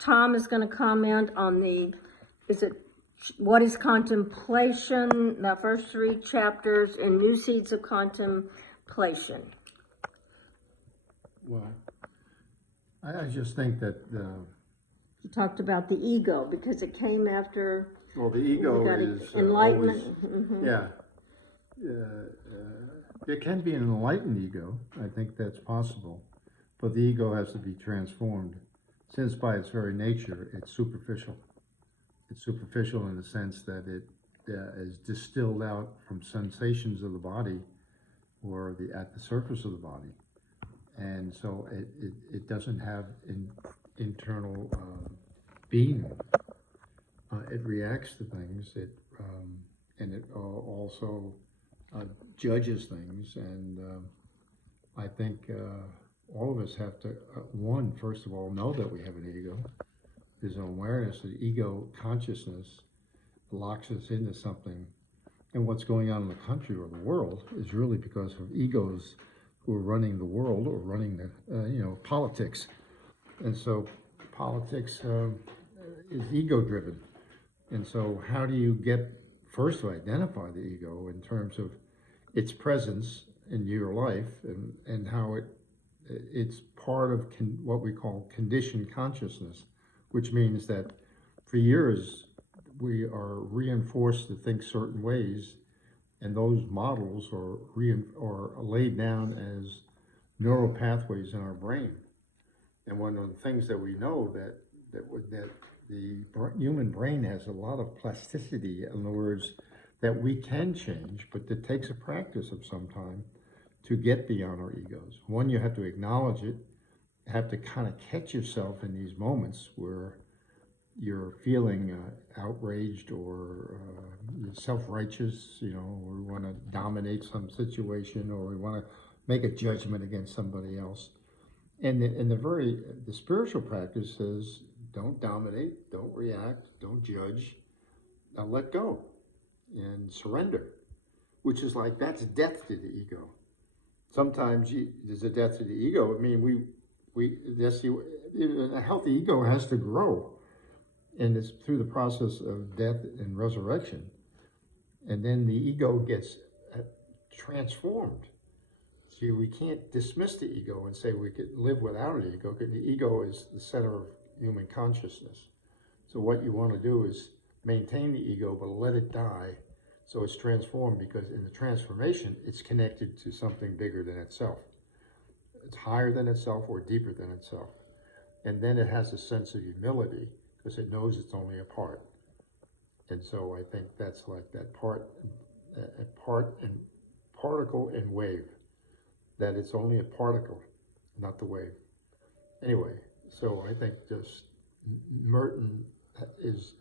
Tom is going to comment on what is contemplation, the first 3 chapters in New Seeds of Contemplation. Well, I just think that You talked about the ego because it came after. well, the ego is enlightenment. always, yeah. There can be an enlightened ego. I think that's possible, but the ego has to be transformed, since by its very nature it's superficial. It's superficial in the sense that it is distilled out from sensations of the body or at the surface of the body, and so it doesn't have internal being. It reacts to things. And it also judges things. And I think all of us have to first of all, know that we have an ego. There's an awareness that ego consciousness locks us into something. And what's going on in the country or the world is really because of egos who are running the world or running the politics. And so politics is ego driven. And so how do you get first to identify the ego in terms of its presence in your life and how it's part of what we call conditioned consciousness, which means that for years we are reinforced to think certain ways, and those models are laid down as neural pathways in our brain. And one of the things that we know that the human brain has a lot of plasticity, in other words, that we can change, but it takes a practice of some time to get beyond our egos. One, you have to acknowledge it, have to kind of catch yourself in these moments where you're feeling outraged or self-righteous, or we want to dominate some situation, or we want to make a judgment against somebody else. And the spiritual practice says, don't dominate, don't react, don't judge, now let go and surrender, which is like, that's death to the ego. Sometimes there's a death to the ego. I mean, a healthy ego has to grow, and it's through the process of death and resurrection. And then the ego gets transformed. See, we can't dismiss the ego and say we could live without an ego, because the ego is the center of human consciousness. So what you want to do is maintain the ego, but let it die so it's transformed, because in the transformation, it's connected to something bigger than itself. It's higher than itself or deeper than itself. And then it has a sense of humility because it knows it's only a part. And so I think that's like that part and particle and wave, that it's only a particle, not the wave. Anyway, so I think just Merton is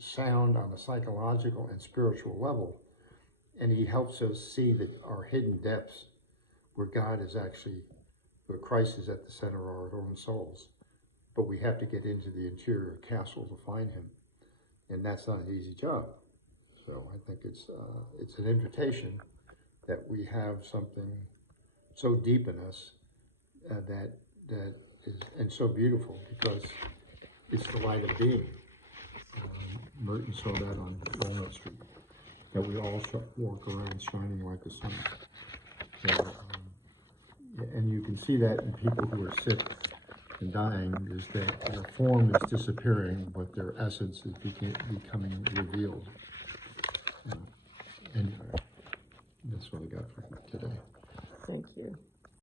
sound on a psychological and spiritual level, and he helps us see that our hidden depths, where Christ is at the center of our own souls. But we have to get into the interior castle to find him, and that's not an easy job. So I think it's an invitation that we have something so deep in us that is, and so beautiful, because it's the light of being. Merton saw that on Walnut Street, that we all walk around shining like the sun. So, and you can see that in people who are sick and dying, is that their form is disappearing, but their essence is becoming revealed. Anyway, that's what I got for today. Thank you.